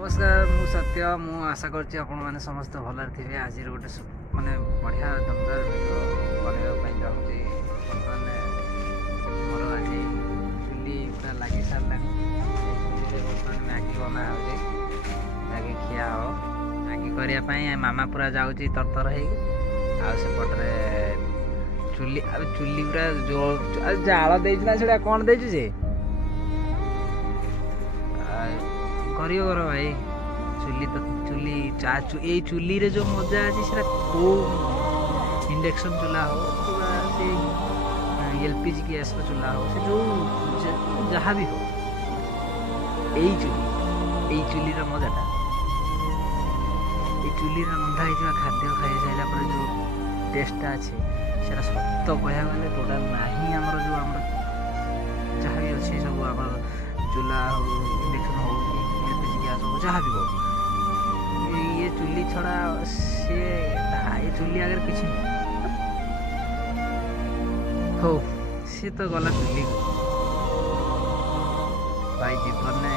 नमस्कार मु सत्य मु आशा करछि आपण माने समस्त भलर थिबे। आज गोटे माने बढ़िया दमदार वीडियो बनाइबा चाहूँगी। माने मोर आज चुली पूरा लगी सारलानी। बर्तमान मैगी बना होचे, मैगी खिया हो। मैगी करिया पई मामा पूरा जाउची तरतर हे आ से पटरे चुली अब चुली पूरा जो जाल देछि ना सेडा कोन देछि जे करियो करो भाई। चुली तो चुली ये चुली रे जो मजा अच्छी से को इंडक्शन चूल्हा हो से एलपीजी गैस चूल्हा हो से जो जहाँ भी हो यही चुली रा मजाटा ये चुली रा रंधा होइଥିବା खाद्य खाई साइला पर जो टेस्टटा अच्छे सेटा सत्य कहया गले तोड़ा नाही हमर जो हमर जहाँ भी अच्छे सब हमर चूल्हा हो इंडक्शन हो जहाँ भी हो ये चुली छड़ा से ये चुली अगर किसी हो सी तो गला चुली भाई जीवन ने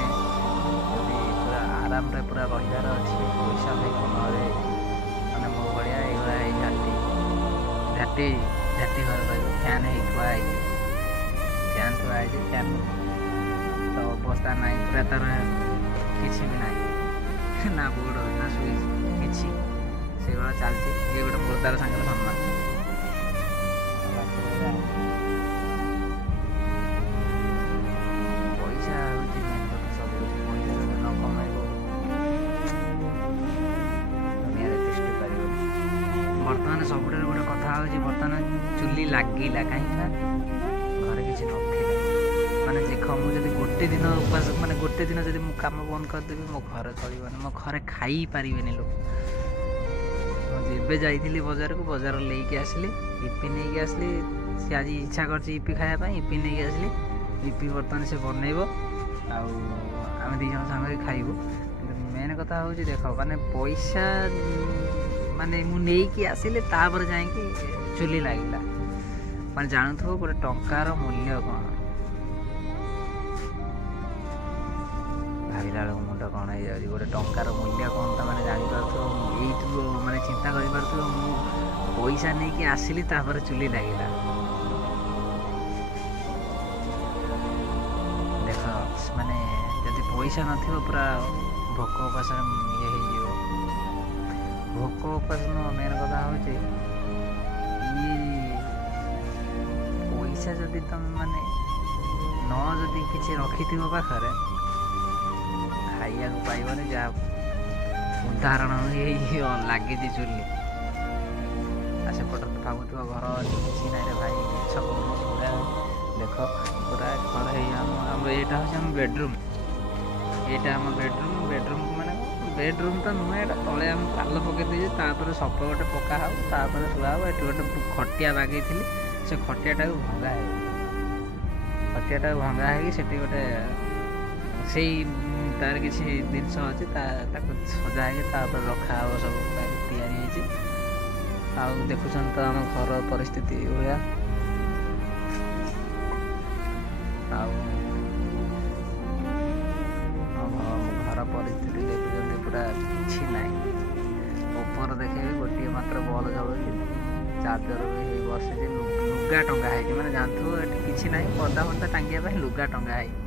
पूरा आराम रे पूरा रहीबार अच्छी पैसा भाई कमारे माने मो बढ़िया एगुड़ा झाटी झाटी घर रही फैन ही थुआ फैन तो अवस्था ना पूरा तार किसी भी नहीं ना बोर्ड ना स्विच किसी से चलती ये गोटे मुर्दार सागर सम्मान पैसा सब न कमाइब दुनिया तिष्टि पार। बर्तमान सब गोटे कथा हो बर्तमान चुली लगिला कहीं घरे किसी नथिला माने देख मुझे गोटे दिन उपास माने गोटे दिन जब कम बंद करदेवी मो घर चलने मो घर खाई पारे लोग। मुझे जाइली बजार को बजार लेके आसली इपी नहीं आसली सी आज इच्छा कर इपी खायापी इपी नहीं आसली इपी बर्तमान से बनइब आम दी जन सांगे खाइबू। मेन कथा हूँ देख माने पैसा माने मुझे आसिले तापर जाइए चुली लगिला माने जानू गोटे टंकार मूल्य कौन भाविला मुंड कौन हो गोटे टंकार मूल्य कौन तो मैंने जापार ये मैंने चिंता कर पैसा नहीं कि आसिली तापर चुली लगिला। देख माने जदि पैसा न पूरा भोक उपास ये भोक उपास मेन कथा हूँ पैसा जदि तुम माने न जदि किसी रखि पाखे खाइया पाइबनी जहाँ उदाहरण लगी चुली सेपट भावुथ घर किसी ना भाई सब पूरा देख पूरा घर आम यहाँ हूँ बेडरूम यहाँ आम बेडरूम माने बेडरूम तो नुहे यहाँ तले आम पाल पकई दीजिए तापर सप गोटे पका हो शुआ हो ये गोटे खटिया बागई से खटियाटा भंगा खटियाटा भंगा है गोटे से तार किसी जिनस अच्छी सजा है रखा हो सब या देखुं तो आम घर परिस्थिति भाया घर परिस्थिति देखुं पूरा कि ना ऊपर देखे गोटे मात्र बल जल चार्जर भी बस लुगा टंगा है मैंने जानते किसी ना पर्दा फर्दा टांगे लुगा टंगा है।